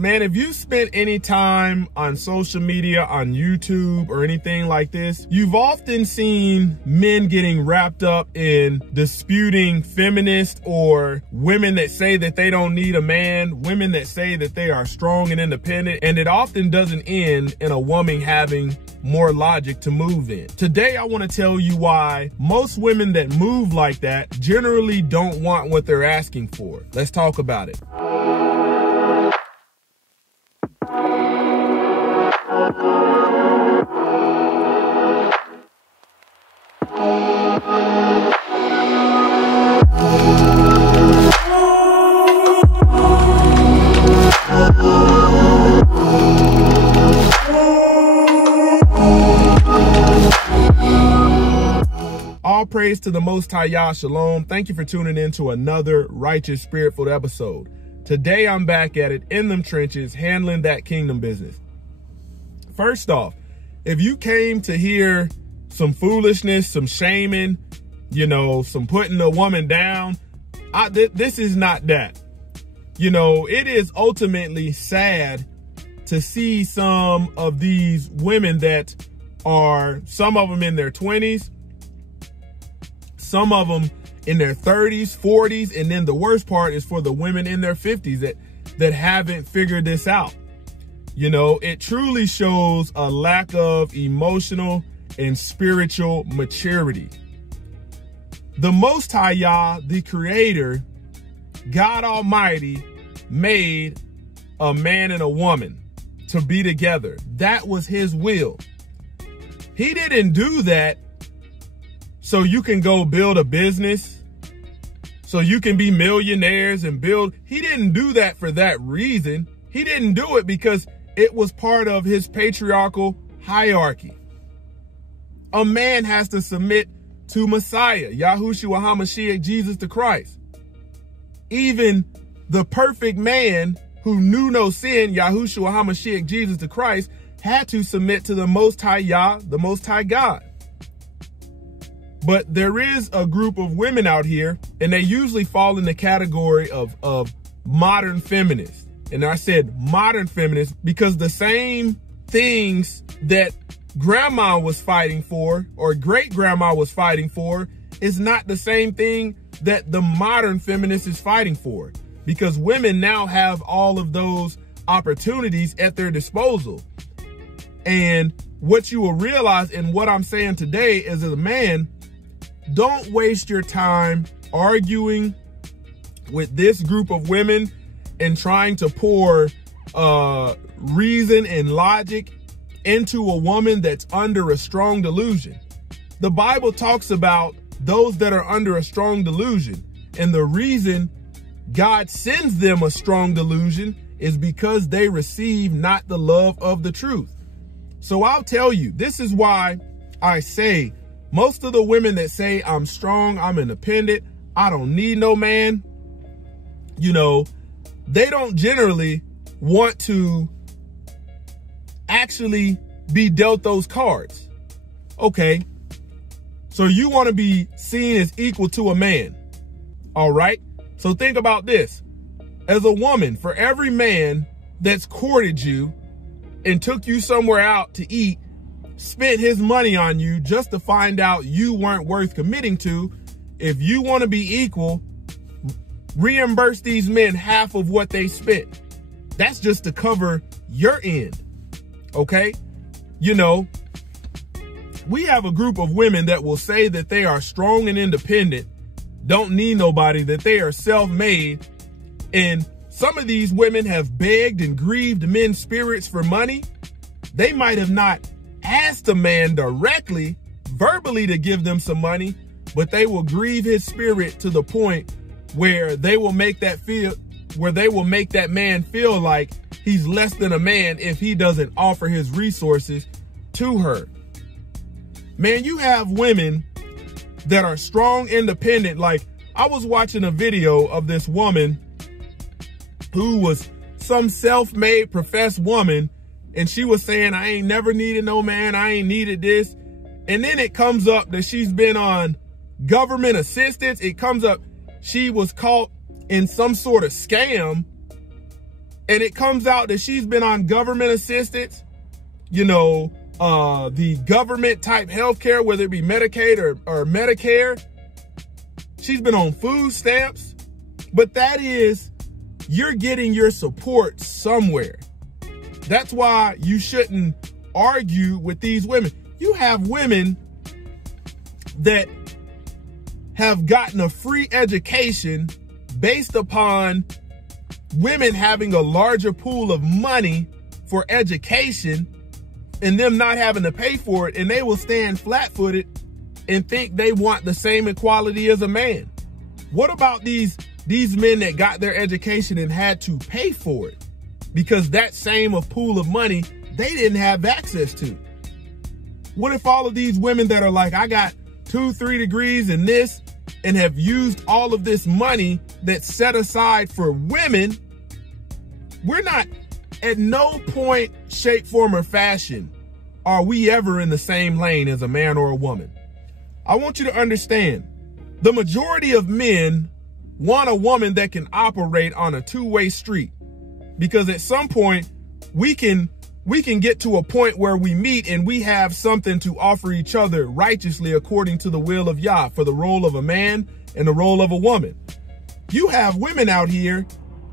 Man, if you spent any time on social media, on YouTube or anything like this, you've often seen men getting wrapped up in disputing feminists or women that say that they don't need a man, women that say that they are strong and independent, and it often doesn't end in a woman having more logic to move in. Today, I want to tell you why most women that move like that generally don't want what they're asking for. Let's talk about it. All praise to the Most High Yah, Shalom. Thank you for tuning in to another Righteous Spirit-filled episode. Today, I'm back at it in them trenches, handling that kingdom business. First off, if you came to hear some foolishness, some shaming, some putting a woman down, this is not that. It is ultimately sad to see some of these women that are, some of them in their 20s, some of them in their 30s, 40s, and then the worst part is for the women in their 50s that haven't figured this out. It truly shows a lack of emotional and spiritual maturity. The Most High Yah, the Creator, God Almighty, made a man and a woman to be together. That was His will. He didn't do that so you can go build a business, so you can be millionaires and build. He didn't do that for that reason. He didn't do it because it was part of His patriarchal hierarchy. A man has to submit to Messiah, Yahushua HaMashiach, Jesus the Christ. Even the perfect man who knew no sin, Yahushua HaMashiach, Jesus the Christ, had to submit to the Most High Yah, the Most High God. But there is a group of women out here, and they usually fall in the category of modern feminists. And I said modern feminists because the same things that grandma was fighting for or great grandma was fighting for is not the same thing that the modern feminist is fighting for, because women now have all of those opportunities at their disposal. And what you will realize, and what I'm saying today is, as a man, don't waste your time arguing with this group of women and trying to pour reason and logic into a woman that's under a strong delusion. The Bible talks about those that are under a strong delusion, and the reason God sends them a strong delusion is because they receive not the love of the truth. So I'll tell you, this is why I say most of the women that say I'm strong, I'm independent, I don't need no man, they don't generally want to actually be dealt those cards. Okay, so you want to be seen as equal to a man. All right, so think about this. As a woman, for every man that's courted you and took you somewhere out to eat, spent his money on you just to find out you weren't worth committing to, if you want to be equal, reimburse these men half of what they spent. That's just to cover your end. Okay? We have a group of women that will say that they are strong and independent, don't need nobody, that they are self-made. And some of these women have begged and grieved men's spirits for money. They might have not asked a man directly, verbally, to give them some money, but they will grieve his spirit to the point where they will make that man feel like he's less than a man if he doesn't offer his resources to her. Man, you have women that are strong, independent. Like, I was watching a video of this woman who was some self-made professed woman, and she was saying, I ain't never needed no man, I ain't needed this. And then it comes up that she's been on government assistance. It comes up she was caught in some sort of scam, and it comes out that she's been on government assistance, you know, the government type healthcare, whether it be Medicaid or Medicare. She's been on food stamps, but that is, you're getting your support somewhere. That's why you shouldn't argue with these women. You have women that have gotten a free education based upon women having a larger pool of money for education and them not having to pay for it, and they will stand flat-footed and think they want the same equality as a man. What about these men that got their education and had to pay for it because that same pool of money they didn't have access to? What if all of these women that are like, I got 2-3 degrees in this and have used all of this money that's set aside for women? We're not, at no point, shape, form, or fashion are we ever in the same lane as a man or a woman. I want you to understand, the majority of men want a woman that can operate on a two-way street, because at some point we can get to a point where we meet and we have something to offer each other righteously according to the will of Yah for the role of a man and the role of a woman. You have women out here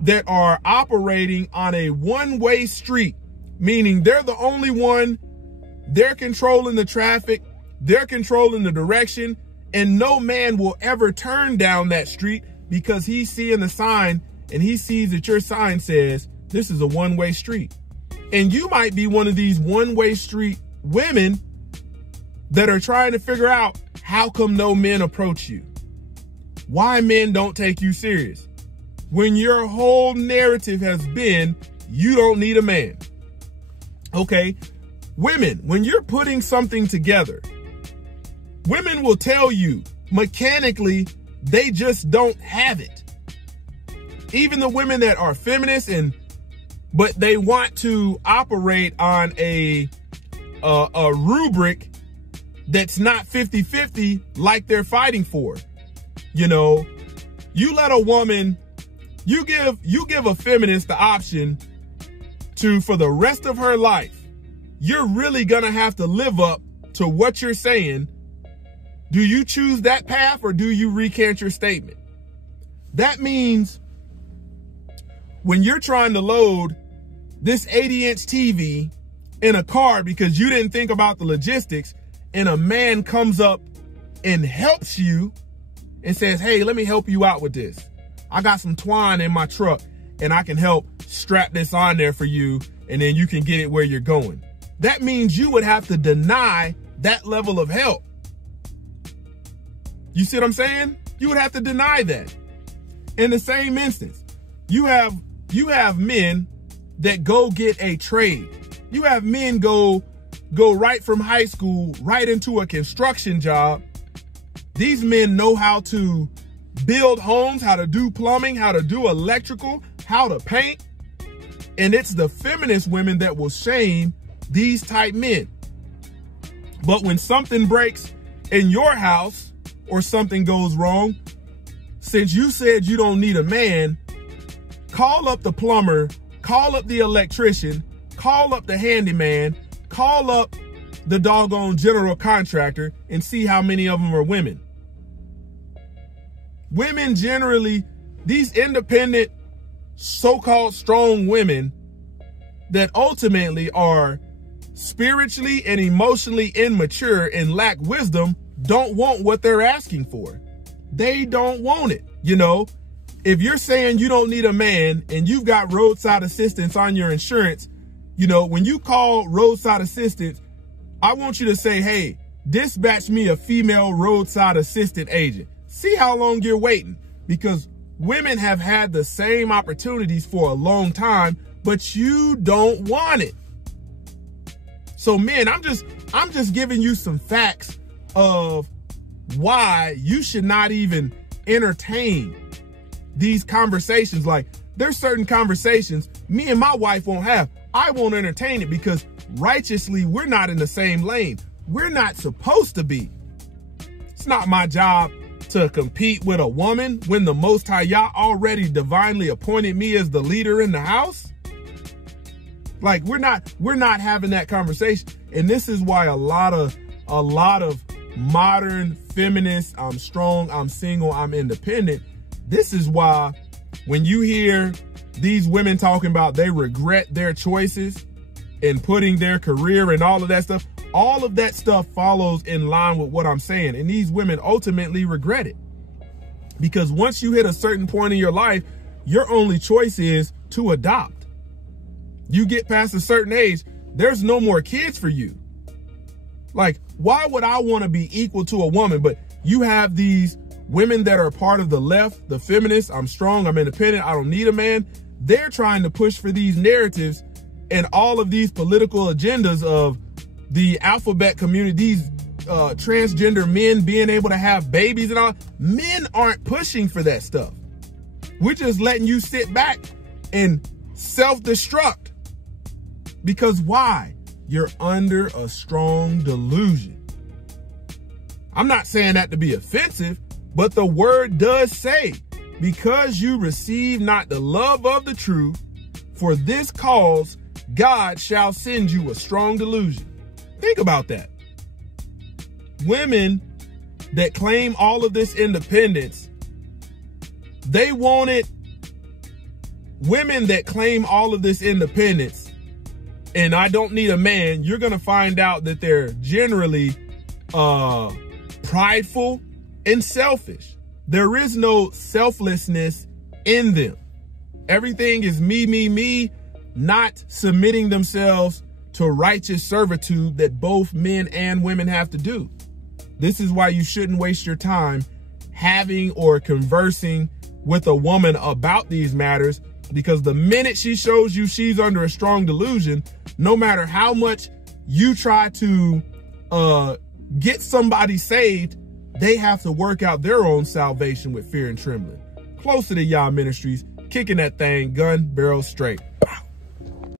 that are operating on a one-way street, meaning they're the only one, they're controlling the traffic, they're controlling the direction, and no man will ever turn down that street because he's seeing the sign and he sees that your sign says this is a one-way street. And you might be one of these one-way street women that are trying to figure out how come no men approach you, why men don't take you serious, when your whole narrative has been you don't need a man. Okay, women, when you're putting something together, women will tell you mechanically they just don't have it. Even the women that are feminists but they want to operate on a rubric that's not 50-50 like they're fighting for. You know, you let a woman, you give a feminist the option to, for the rest of her life, you're really gonna have to live up to what you're saying. Do you choose that path or do you recant your statement? That means when you're trying to load this 80-inch TV in a car because you didn't think about the logistics, and a man comes up and helps you and says, hey, let me help you out with this. I got some twine in my truck and I can help strap this on there for you and then you can get it where you're going. That means you would have to deny that level of help. You see what I'm saying? You would have to deny that. In the same instance, you have men that go get a trade. You have men go right from high school right into a construction job. These men know how to build homes, how to do plumbing, how to do electrical, how to paint. And it's the feminist women that will shame these type men. But when something breaks in your house or something goes wrong, since you said you don't need a man, call up the plumber, call up the electrician, call up the handyman, call up the doggone general contractor and see how many of them are women. Women generally, these independent, so-called strong women that ultimately are spiritually and emotionally immature and lack wisdom, don't want what they're asking for. They don't want it. You know, if you're saying you don't need a man and you've got roadside assistance on your insurance, you know, when you call roadside assistance, I want you to say, hey, dispatch me a female roadside assistant agent. See how long you're waiting, because women have had the same opportunities for a long time, but you don't want it. So men, I'm just giving you some facts of why you should not even entertain these conversations. Like, there's certain conversations me and my wife won't have. I won't entertain it because righteously, we're not in the same lane. We're not supposed to be. It's not my job to compete with a woman when the Most High Yah already divinely appointed me as the leader in the house. Like we're not having that conversation. And this is why a lot of modern feminists, I'm strong, I'm single, I'm independent. This is why when you hear these women talking about they regret their choices and putting their career and all of that stuff follows in line with what I'm saying. And these women ultimately regret it. Because once you hit a certain point in your life, your only choice is to adopt. You get past a certain age, there's no more kids for you. Like, why would I want to be equal to a woman? But you have these women that are part of the left, the feminists, I'm strong, I'm independent, I don't need a man. They're trying to push for these narratives and all of these political agendas of the alphabet community, these transgender men being able to have babies and all. Men aren't pushing for that stuff. We're just letting you sit back and self-destruct. Because why? You're under a strong delusion. I'm not saying that to be offensive, but the word does say, because you receive not the love of the truth, for this cause God shall send you a strong delusion. Think about that. Women that claim all of this independence, they wanted women that claim all of this independence, and I don't need a man, you're going to find out that they're generally prideful and selfish. There is no selflessness in them. Everything is me, me, me, not submitting themselves to righteous servitude that both men and women have to do. This is why you shouldn't waste your time having or conversing with a woman about these matters, because the minute she shows you she's under a strong delusion, no matter how much you try to get somebody saved, they have to work out their own salvation with fear and trembling. Closer to Yah Ministries, kicking that thing gun barrel straight.